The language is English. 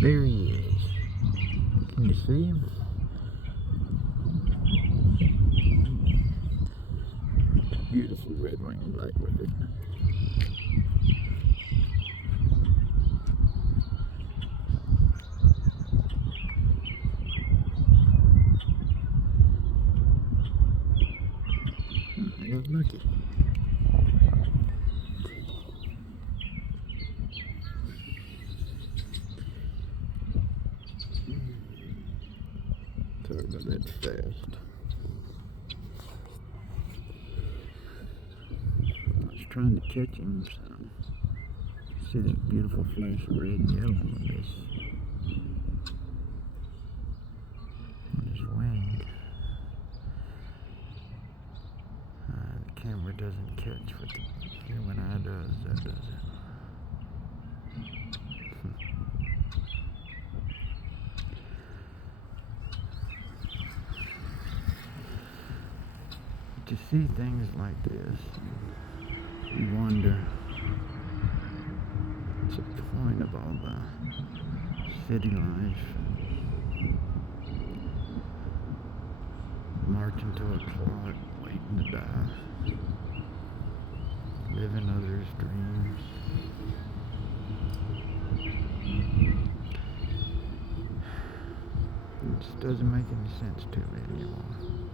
There he is. Can you see him? Beautiful red-winged blackbird. Well, lucky. Sorry about that fast. I was trying to catch him, so see that beautiful flash of red and yellow on his wing. The camera doesn't catch what the human eye does, does it? To see things like this, you wonder what's the point of all the city life, marching to a clock, waiting to die, living others' dreams. It just doesn't make any sense to me anymore.